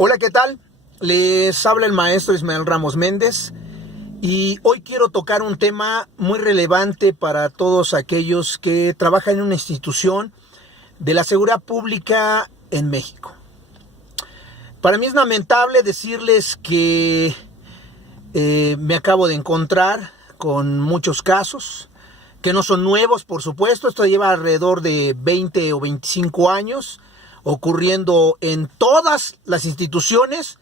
Hola, ¿qué tal? Les habla el maestro Ismael Ramos Méndez y hoy quiero tocar un tema muy relevante para todos aquellos que trabajan en una institución de la seguridad pública en México. Para mí es lamentable decirles que me acabo de encontrar con muchos casos que no son nuevos, por supuesto. Esto lleva alrededor de 20 o 25 años ocurriendo en todas las instituciones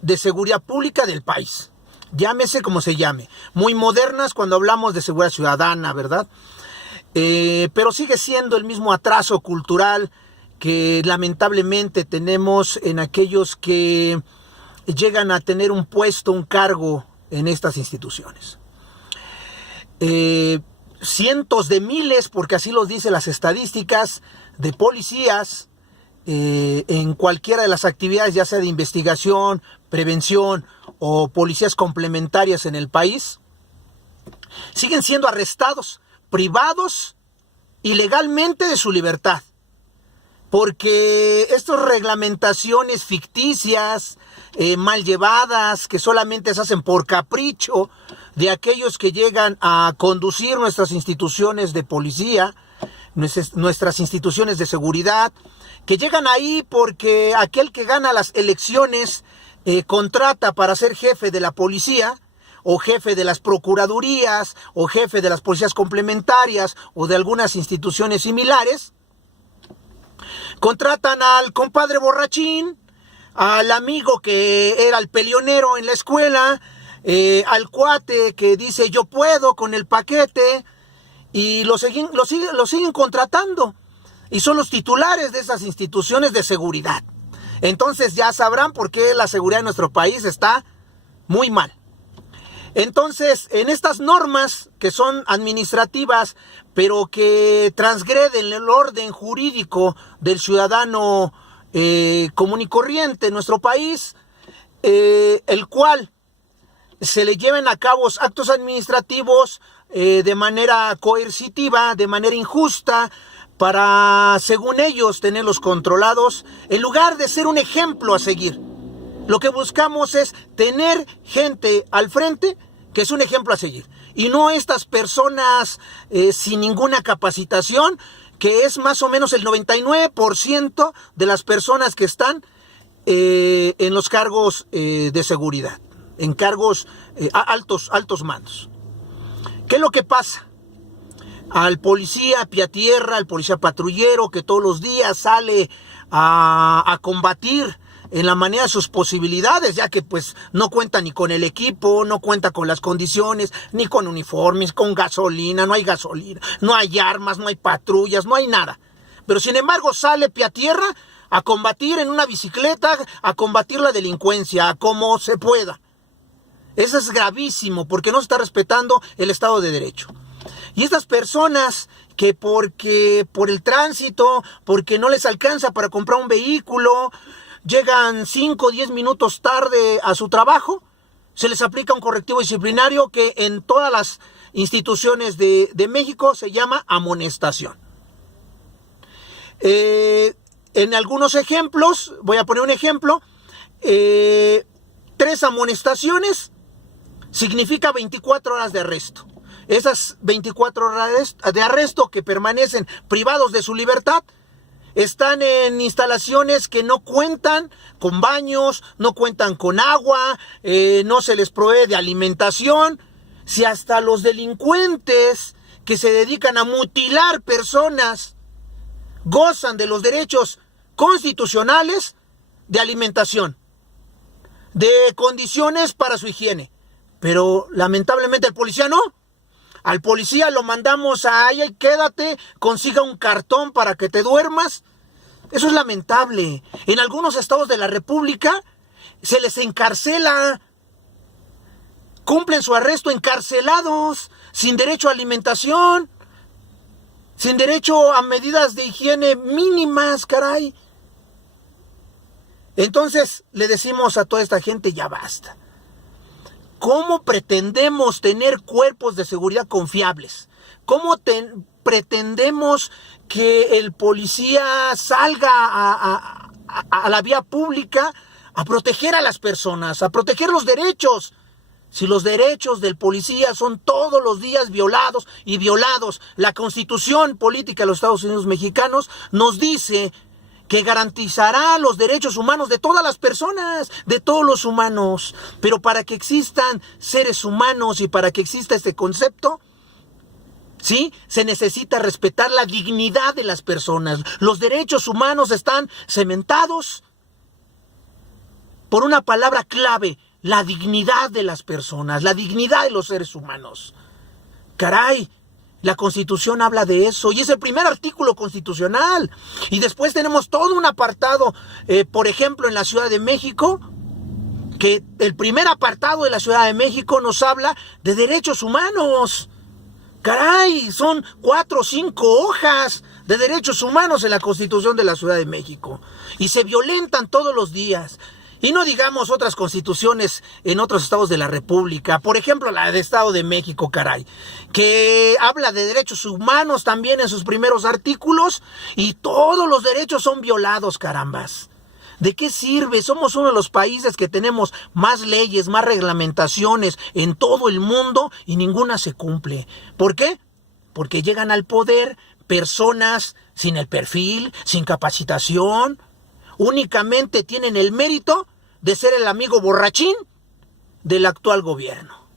de seguridad pública del país. Llámese como se llame. Muy modernas cuando hablamos de seguridad ciudadana, ¿verdad? Pero sigue siendo el mismo atraso cultural que lamentablemente tenemos en aquellos que llegan a tener un puesto, un cargo en estas instituciones. Cientos de miles, porque así los dicen las estadísticas, de policías en cualquiera de las actividades, ya sea de investigación, prevención o policías complementarias en el país, siguen siendo arrestados, privados ilegalmente de su libertad, porque estas reglamentaciones ficticias, mal llevadas, que solamente se hacen por capricho de aquellos que llegan a conducir nuestras instituciones de policía, nuestras instituciones de seguridad, que llegan ahí porque aquel que gana las elecciones contrata para ser jefe de la policía, o jefe de las procuradurías, o jefe de las policías complementarias, o de algunas instituciones similares. Contratan al compadre borrachín, al amigo que era el peleonero en la escuela, al cuate que dice yo puedo con el paquete, y lo siguen contratando. Y son los titulares de esas instituciones de seguridad. Entonces ya sabrán por qué la seguridad de nuestro país está muy mal. Entonces, en estas normas que son administrativas, pero que transgreden el orden jurídico del ciudadano común y corriente en nuestro país, el cual se le lleven a cabo actos administrativos de manera coercitiva, de manera injusta, para, según ellos, tenerlos controlados, en lugar de ser un ejemplo a seguir. Lo que buscamos es tener gente al frente que es un ejemplo a seguir, y no estas personas sin ninguna capacitación, que es más o menos el 99% de las personas que están en los cargos de seguridad, en cargos altos mandos. ¿Qué es lo que pasa? Al policía a pie a tierra, al policía patrullero que todos los días sale a combatir en la manera de sus posibilidades, ya que pues no cuenta ni con el equipo, no cuenta con las condiciones, ni con uniformes, con gasolina, no hay armas, no hay patrullas, no hay nada. Pero sin embargo sale pie a tierra a combatir en una bicicleta, a combatir la delincuencia, a como se pueda. Eso es gravísimo, porque no se está respetando el Estado de Derecho. Y estas personas que porque por el tránsito, porque no les alcanza para comprar un vehículo, llegan 5 o 10 minutos tarde a su trabajo, se les aplica un correctivo disciplinario que en todas las instituciones de México se llama amonestación. En algunos ejemplos, voy a poner un ejemplo, 3 amonestaciones significa 24 horas de arresto. Esas 24 horas de arresto que permanecen privados de su libertad están en instalaciones que no cuentan con baños, no cuentan con agua, no se les provee de alimentación. Si hasta los delincuentes que se dedican a mutilar personas gozan de los derechos constitucionales de alimentación, de condiciones para su higiene, pero lamentablemente el policía no. Al policía lo mandamos a allá y quédate, consiga un cartón para que te duermas. Eso es lamentable. En algunos estados de la República se les encarcela. Cumplen su arresto encarcelados, sin derecho a alimentación, sin derecho a medidas de higiene mínimas, caray. Entonces le decimos a toda esta gente, ya basta. ¿Cómo pretendemos tener cuerpos de seguridad confiables? ¿Cómo pretendemos que el policía salga a la vía pública a proteger a las personas, a proteger los derechos. Si los derechos del policía son todos los días violados y violados, la Constitución Política de los Estados Unidos Mexicanos nos dice que garantizará los derechos humanos de todas las personas, de todos los humanos. Pero para que existan seres humanos y para que exista este concepto, ¿sí?, se necesita respetar la dignidad de las personas. Los derechos humanos están cementados por una palabra clave: la dignidad de las personas, la dignidad de los seres humanos. Caray, la Constitución habla de eso y es el primer artículo constitucional. Y después tenemos todo un apartado, por ejemplo, en la Ciudad de México, que el primer apartado de la Ciudad de México nos habla de derechos humanos. Caray, son 4 o 5 hojas de derechos humanos en la Constitución de la Ciudad de México. Y se violentan todos los días. Y no digamos otras constituciones en otros estados de la República. Por ejemplo, la de Estado de México, caray, que habla de derechos humanos también en sus primeros artículos. Y todos los derechos son violados, carambas. ¿De qué sirve? Somos uno de los países que tenemos más leyes, más reglamentaciones en todo el mundo y ninguna se cumple. ¿Por qué? Porque llegan al poder personas sin el perfil, sin capacitación. Únicamente tienen el mérito de ser el amigo borrachín del actual gobierno.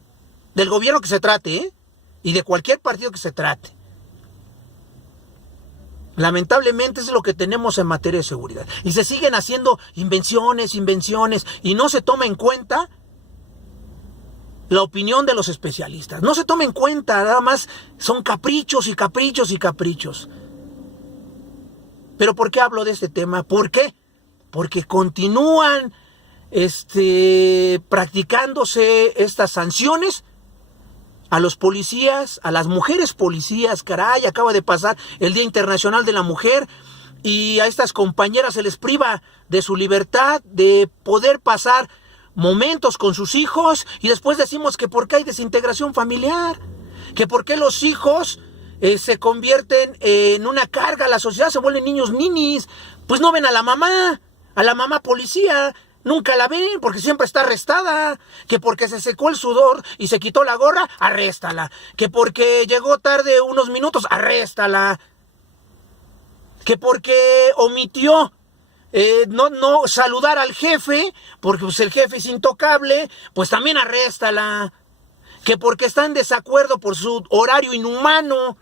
Del gobierno que se trate, y de cualquier partido que se trate. Lamentablemente es lo que tenemos en materia de seguridad. Y se siguen haciendo invenciones, y no se toma en cuenta la opinión de los especialistas. No se toma en cuenta, nada más son caprichos y caprichos y caprichos. ¿Pero por qué hablo de este tema? ¿Por qué? Porque continúan practicándose estas sanciones a los policías, a las mujeres policías. Caray, acaba de pasar el Día Internacional de la Mujer y a estas compañeras se les priva de su libertad, de poder pasar momentos con sus hijos, y después decimos que por qué hay desintegración familiar, que por qué los hijos se convierten en una carga a la sociedad, se vuelven niños ninis. Pues no ven a la mamá policía, nunca la ven porque siempre está arrestada. Que porque se secó el sudor y se quitó la gorra, arréstala. Que porque llegó tarde unos minutos, arréstala. Que porque omitió no saludar al jefe, porque pues, el jefe es intocable, pues también arréstala. Que porque está en desacuerdo por su horario inhumano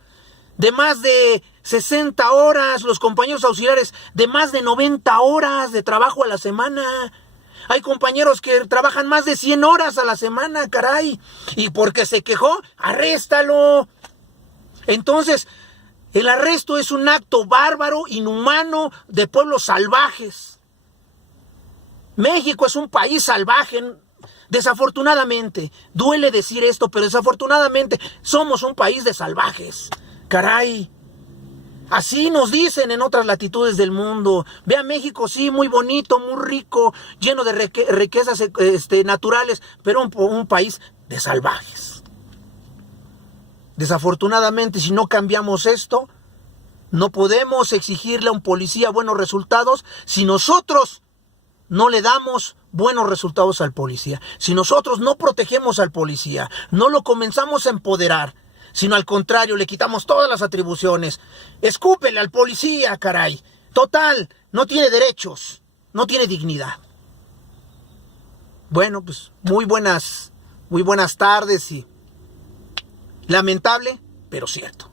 de más de 60 horas, los compañeros auxiliares de más de 90 horas de trabajo a la semana. Hay compañeros que trabajan más de 100 horas a la semana, caray. Y porque se quejó, arréstalo. Entonces, el arresto es un acto bárbaro, inhumano, de pueblos salvajes. México es un país salvaje. Desafortunadamente, duele decir esto, pero desafortunadamente somos un país de salvajes. Caray. Así nos dicen en otras latitudes del mundo. Ve a México, sí, muy bonito, muy rico, lleno de riquezas naturales, pero un país de salvajes. Desafortunadamente, si no cambiamos esto, no podemos exigirle a un policía buenos resultados si nosotros no le damos buenos resultados al policía. Si nosotros no protegemos al policía, no lo comenzamos a empoderar, sino al contrario, le quitamos todas las atribuciones. Escúpele al policía, caray. Total, no tiene derechos, no tiene dignidad. Bueno, pues muy buenas tardes y lamentable, pero cierto.